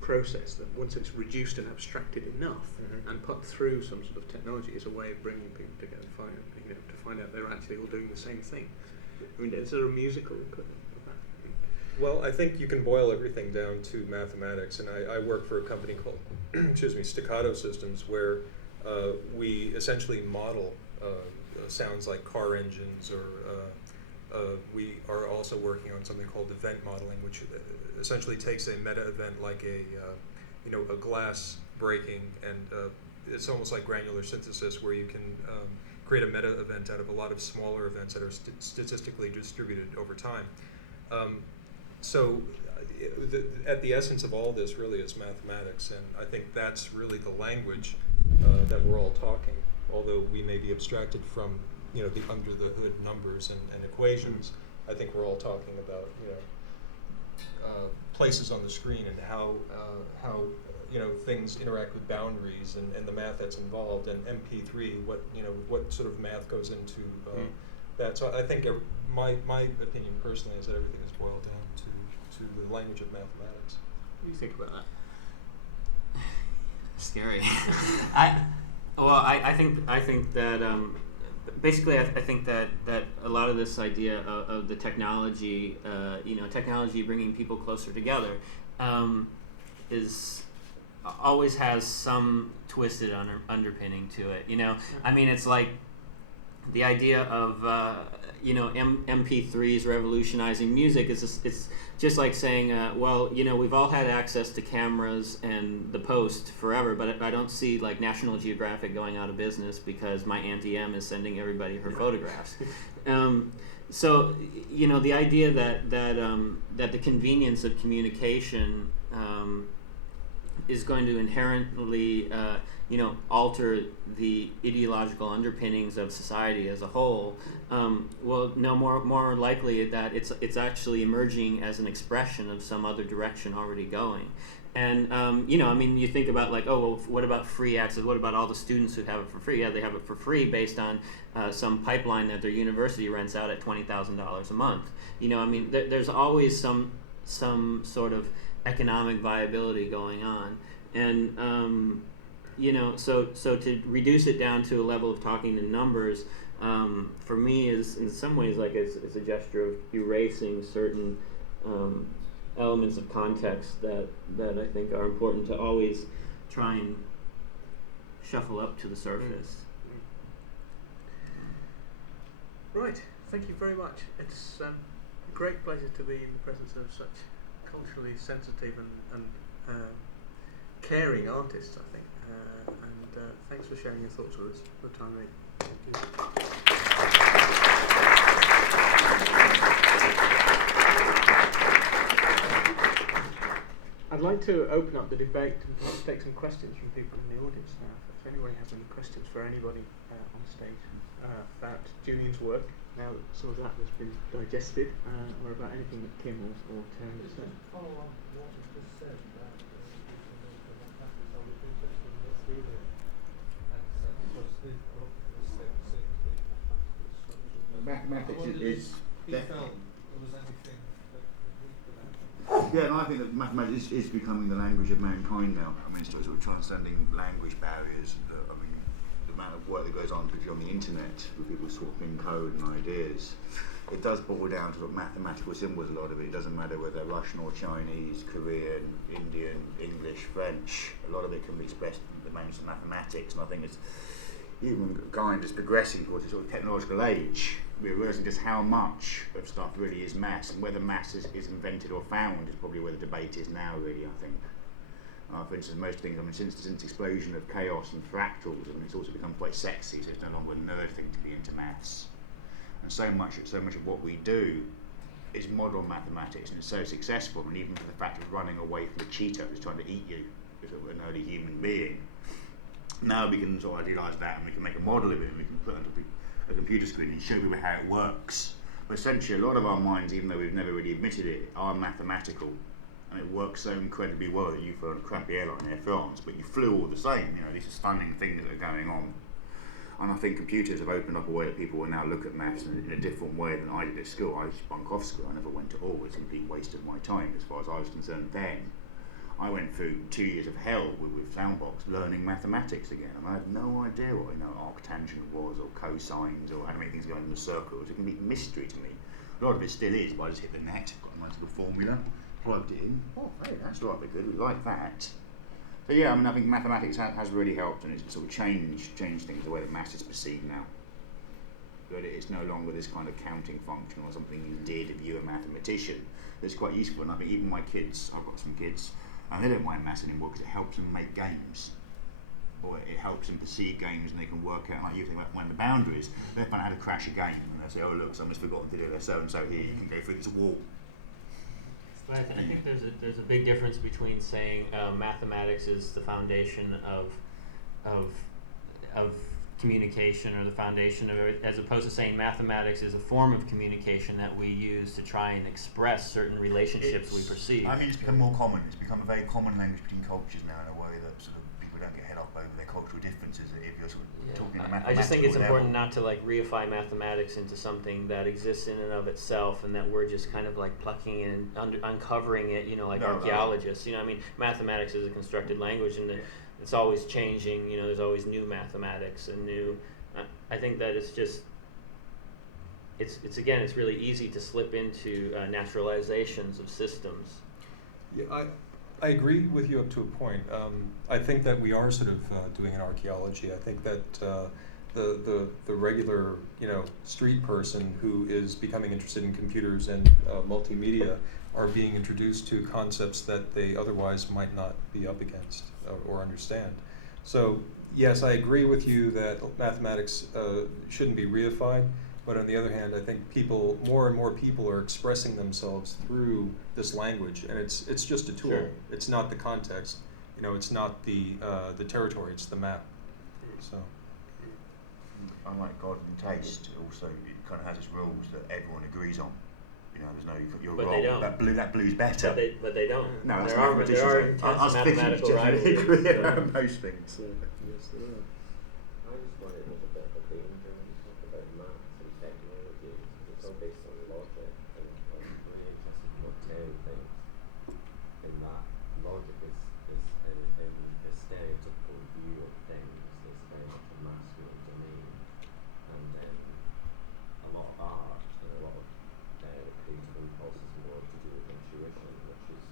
process that once it's reduced and abstracted enough and put through some sort of technology is a way of bringing people together, to find out they're actually all doing the same thing. I mean, is there a musical equivalent of that? Well, I think you can boil everything down to mathematics, and I work for a company called, Staccato Systems, where we essentially model sounds like car engines, or we are also working on something called event modeling, which essentially takes a meta event like a glass breaking, and it's almost like granular synthesis, where you can create a meta event out of a lot of smaller events that are statistically distributed over time. So at the essence of all this really is mathematics, and I think that's really the language that we're all talking, although we may be abstracted from the under the hood numbers and equations. I think we're all talking about places on the screen and how things interact with boundaries and the math that's involved, and MP3, what sort of math goes into that. So I think my opinion personally is that everything is boiled down to the language of mathematics. What do you think about that? Scary. I think that basically I think that a lot of this idea of the technology, technology bringing people closer together, is always has some twisted underpinning to it. I mean, it's like the idea of MP3s revolutionizing music it's just like saying, we've all had access to cameras and the Post forever, but I don't see like National Geographic going out of business because my Auntie M is sending everybody her photographs. So the idea that the convenience of communication is going to inherently alter the ideological underpinnings of society as a whole. More likely that it's actually emerging as an expression of some other direction already going. And you think about what about free access? What about all the students who have it for free? Yeah, they have it for free based on some pipeline that their university rents out at $20,000 a month. There's always some sort of economic viability going on, and so to reduce it down to a level of talking in numbers, for me is in some ways like it's a gesture of erasing certain elements of context that I think are important to always try and shuffle up to the surface. Right, thank you very much. It's a great pleasure to be in the presence of such culturally sensitive and caring artists, I think. And thanks for sharing your thoughts with us for the time being. I'd like to open up the debate and perhaps take some questions from people in the audience now. If anybody has any questions for anybody on stage about Julian's work, now that some of that has been digested, or about anything that Kim or Terry has said. Follow on what you just said about mathematics, I would be interested in the theory because mathematics is he felt there was anything that we could yeah, and I think that mathematics is becoming the language of mankind now. I mean, it's sort of transcending language barriers. I mean, the amount of work that goes on, particularly on the internet, with people swapping code and ideas, it does boil down to mathematical symbols, a lot of it. It doesn't matter whether they're Russian or Chinese, Korean, Indian, English, French. A lot of it can be expressed in the language of mathematics, and I think it's even kind of progressing towards a sort of technological age. We're realising just how much of stuff really is maths, and whether maths is invented or found is probably where the debate is now, really, I think. For instance, most things, I mean, since the explosion of chaos and fractals, I mean, it's also become quite sexy, so it's no longer a nerd thing to be into maths. And so much of what we do is model mathematics, and it's so successful, and even for the fact of running away from a cheetah who's trying to eat you as an early human being. Now we can sort of idealise that, and we can make a model of it, and we can put it onto a computer screen and show people how it works. But essentially, a lot of our minds, even though we've never really admitted it, are mathematical, and it works so incredibly well that you flew on a crappy airline, Air France, but you flew all the same. These are stunning things that are going on. And I think computers have opened up a way that people will now look at maths in a different way than I did at school. I used to bunk off school. I never went at all. It was a complete waste of my time as far as I was concerned then. I went through 2 years of hell with Soundbox learning mathematics again, and I had no idea what arctangent was, or cosines, or how to make things go in the circles. It can be mystery to me. A lot of it still is, but I just hit the net, got a nice little formula, plugged it in. Oh, hey, that's right, good. We like that. So yeah, I think mathematics has really helped, and it's sort of changed things, the way that maths is perceived now. That it's no longer this kind of counting function or something you did if you're a mathematician. It's quite useful, and I think even my kids, I've got some kids, and they don't mind maths anymore because it helps them make games, or it helps them perceive games, and they can work out, like you think about when the boundaries. They find out how to crash a game, and they say, oh look, someone's forgotten to do their so and so here. You can go through this wall. But I think there's a big difference between saying mathematics is the foundation of communication, or the foundation of it, as opposed to saying mathematics is a form of communication that we use to try and express certain relationships we perceive. I think it's become more common. It's become a very common language between cultures now, in a way that sort of people don't get head up over their cultural differences. If you're sort of talking at I just think it's level. important not to like reify mathematics into something that exists in and of itself, and that we're just kind of like plucking in, uncovering it, like archaeologists. Mathematics is a constructed language, and it's always changing. There's always new mathematics and new. I think that it's just. It's really easy to slip into naturalizations of systems. Yeah, I agree with you up to a point. I think that we are sort of doing an archaeology. I think that the regular street person who is becoming interested in computers and multimedia are being introduced to concepts that they otherwise might not be up against or understand. So yes, I agree with you that mathematics shouldn't be reified. But on the other hand, I think more and more people are expressing themselves through this language, and it's just a tool. Sure. It's not the context. It's not the territory. It's the map. So. Unlike God and taste, also it kind of has its rules that everyone agrees on. There's no you're But wrong. they don't. That blue's better. But they don't. No, that's there are intense mathematical rivalries. Most things. Yes, there are. I just find it was a bit of a danger when you talk about maths and technology. It's all based on logic, and I'm really interested in what Terry thinks. In that logic is in a stereotypical view of things is very much a masculine domain, and then a lot of art and a lot of creative impulse is more to do with intuition, which is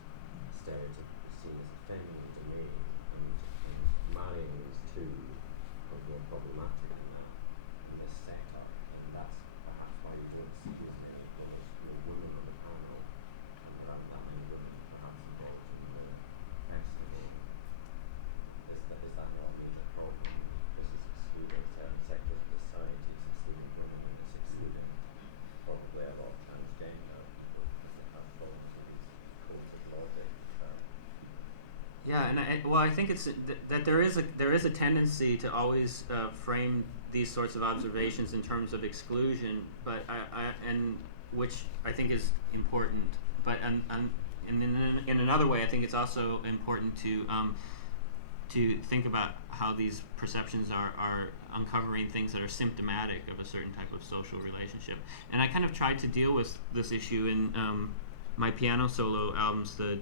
stereotypically seen as a feminine domain, and marrying these two becomes more problematic in this setup, and that's perhaps why you don't see as many women on the panel, and there aren't that many women perhaps involved in the festival. Is that not a major problem? This is excluding certain sectors of society, it's excluding women, and it's excluding probably a lot of transgender people because they have problems with these codes of logic. Yeah, and I think it's that there is a tendency to always frame these sorts of observations in terms of exclusion, but and which I think is important. But and in another way, I think it's also important to think about how these perceptions are uncovering things that are symptomatic of a certain type of social relationship. And I kind of tried to deal with this issue in my piano solo albums, the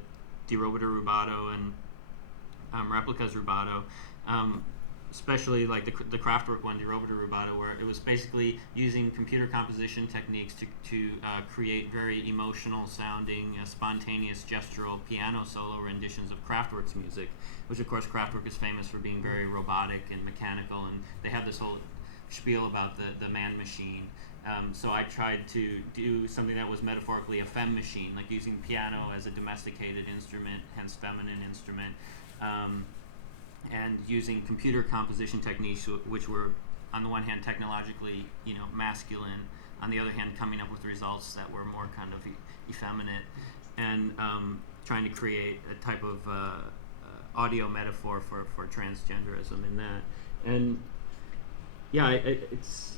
Di Roboter Rubato and Replicas Rubato, especially like the Kraftwerk one, Di Roboter Rubato, where it was basically using computer composition techniques to create very emotional sounding, spontaneous gestural piano solo renditions of Kraftwerk's music, which of course Kraftwerk is famous for being very robotic and mechanical, and they have this whole spiel about the man machine. So I tried to do something that was metaphorically a femme machine, like using piano as a domesticated instrument, hence feminine instrument, and using computer composition techniques, which were, on the one hand, technologically, masculine, on the other hand, coming up with results that were more kind of effeminate, and trying to create a type of audio metaphor for transgenderism in that. And yeah, it's.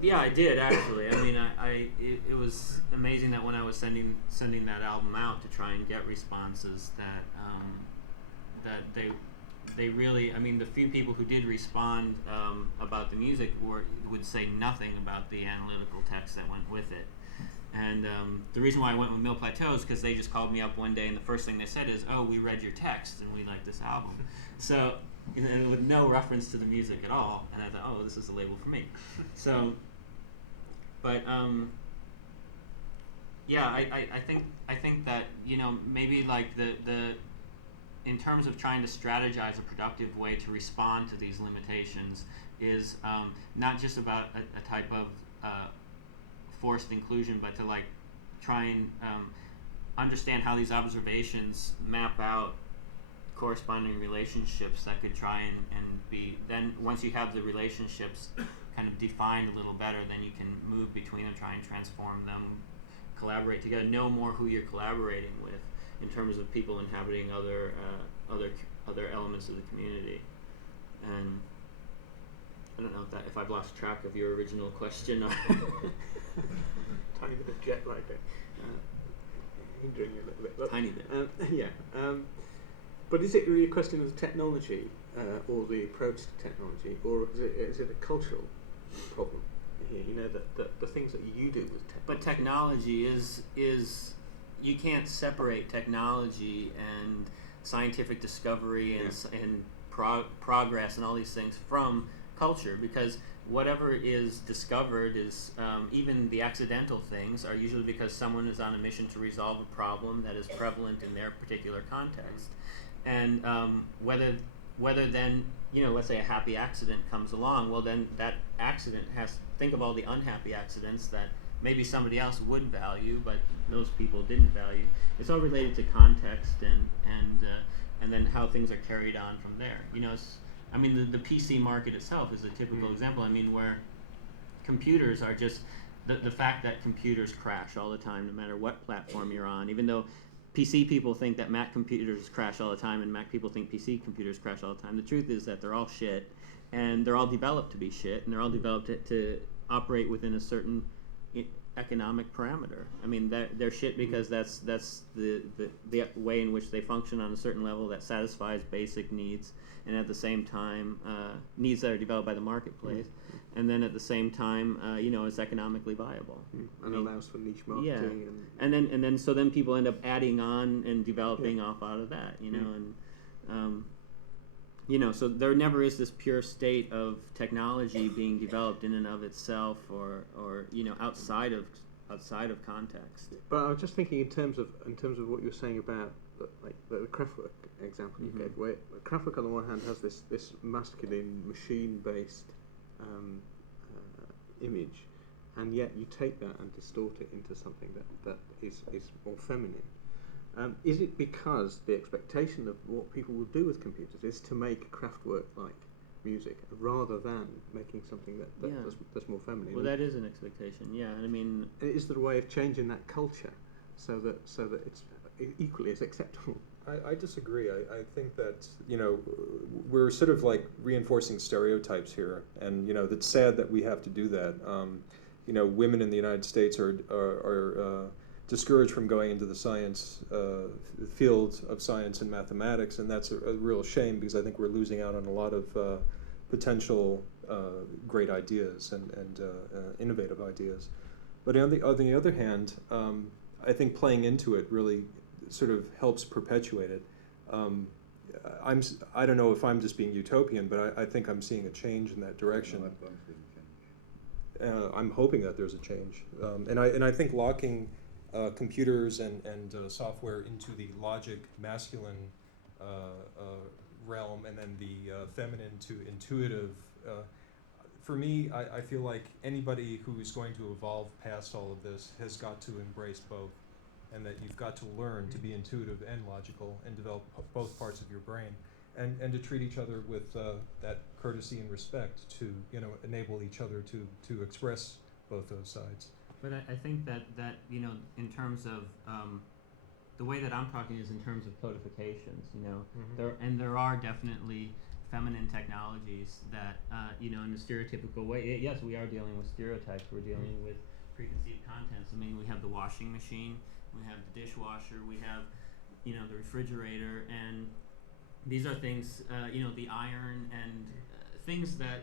Yeah, I did actually. I mean, it was amazing that when I was sending that album out to try and get responses, that they really. I mean, the few people who did respond about the music would say nothing about the analytical text that went with it, And the reason why I went with Mill Plateau is because they just called me up one day, and the first thing they said is, "Oh, we read your text, and we like this album." So, with no reference to the music at all, and I thought, "Oh, this is a label for me." So, but yeah, I think that maybe like the in terms of trying to strategize a productive way to respond to these limitations is not just about a type of forced inclusion, but to like try and understand how these observations map out corresponding relationships that could try and be, then once you have the relationships kind of defined a little better, then you can move between them, try and transform them, collaborate together, know more who you're collaborating with in terms of people inhabiting other elements of the community. And I don't know if I've lost track of your original question or Tiny bit of jet lag there. Hindering you a little bit. But, tiny bit. But is it really a question of the technology or the approach to technology, or is it a cultural problem here? The things that you do with technology. But technology is you can't separate technology and scientific discovery and progress and all these things from culture, because whatever is discovered is even the accidental things are usually because someone is on a mission to resolve a problem that is prevalent in their particular context. And whether then, let's say a happy accident comes along, well then that accident think of all the unhappy accidents that maybe somebody else would value, but those people didn't value. It's all related to context and then how things are carried on from there. The PC market itself is a typical example. Where computers are just the fact that computers crash all the time, no matter what platform you're on. Even though PC people think that Mac computers crash all the time, and Mac people think PC computers crash all the time. The truth is that they're all shit, and they're all developed to be shit, and they're all developed to operate within a certain economic parameter. They're shit because that's the way in which they function on a certain level that satisfies basic needs, and at the same time needs that are developed by the marketplace, and then at the same time it's economically viable and allows for niche marketing. And then people end up adding on and developing off out of that, so there never is this pure state of technology being developed in and of itself, or outside of context. But I was just thinking in terms of what you were saying about the Kraftwerk example you gave, where Kraftwerk on the one hand has this masculine machine-based image, and yet you take that and distort it into something that is more feminine. Is it because the expectation of what people will do with computers is to make Kraftwerk-like music rather than making something that's more feminine? Well, that is an expectation, and is there a way of changing that culture so that it's equally as acceptable? I disagree. I think that we're sort of like reinforcing stereotypes here, and it's sad that we have to do that. Women in the United States are discouraged from going into the science field of science and mathematics, and that's a real shame, because I think we're losing out on a lot of potential great ideas and innovative ideas. But on the other hand, I think playing into it really sort of helps perpetuate it. I don't know if I'm just being utopian, but I think I'm seeing a change in that direction. I'm hoping that there's a change, and I think locking computers and software into the logic masculine realm, and then the feminine to intuitive. For me, I feel like anybody who's going to evolve past all of this has got to embrace both, and that you've got to learn to be intuitive and logical and develop both parts of your brain, and to treat each other with that courtesy and respect to enable each other to express both those sides. But I think that in terms of the way that I'm talking is in terms of codifications. There are definitely feminine technologies that in a stereotypical way. Yes, we are dealing with stereotypes. We're dealing with preconceived contents. We have the washing machine, we have the dishwasher, we have the refrigerator, and these are things the iron and things that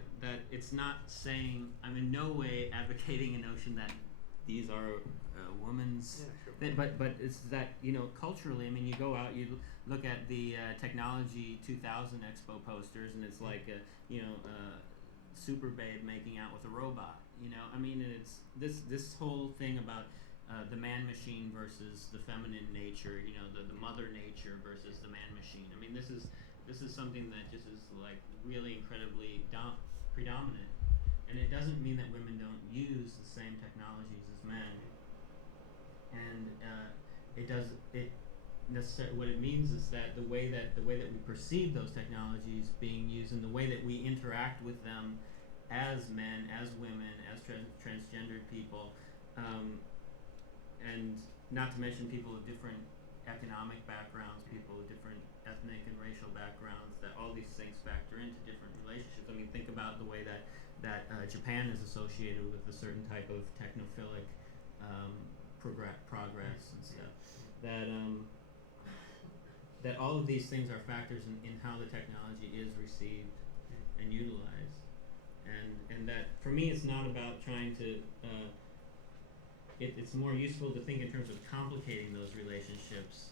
it's not saying. I'm in no way advocating a notion that these are women's. Yeah, sure. But it's that, you know, culturally, I mean, you go out, you look at the Technology 2000 Expo posters, and it's like super babe making out with a robot. You know, I mean, and it's this whole thing about the man machine versus the feminine nature. You know, the mother nature versus the man machine. I mean, this is something that just is like really incredibly predominant. And it doesn't mean that women don't use the same technologies as men. And what it means is that the way that we perceive those technologies being used, and the way that we interact with them as men, as women, as transgendered people, and not to mention people of different economic backgrounds, people with different ethnic and racial backgrounds, that all these things factor into different relationships. I mean, think about the way that Japan is associated with a certain type of technophilic progress and stuff. That all of these things are factors in how the technology is received and utilized. And that, for me, it's not about trying to it's more useful to think in terms of complicating those relationships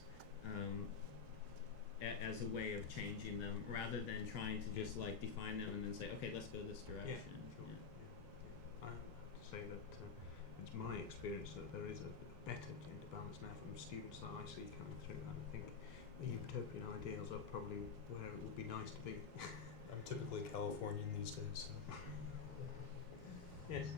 as a way of changing them, rather than trying to just like define them and then say, okay, let's go this direction. Yeah, sure. Yeah. I have to say that it's my experience that there is a better gender balance now from students that I see coming through, and I think the utopian ideals are probably where it would be nice to be. I'm typically Californian these days. So. Yes.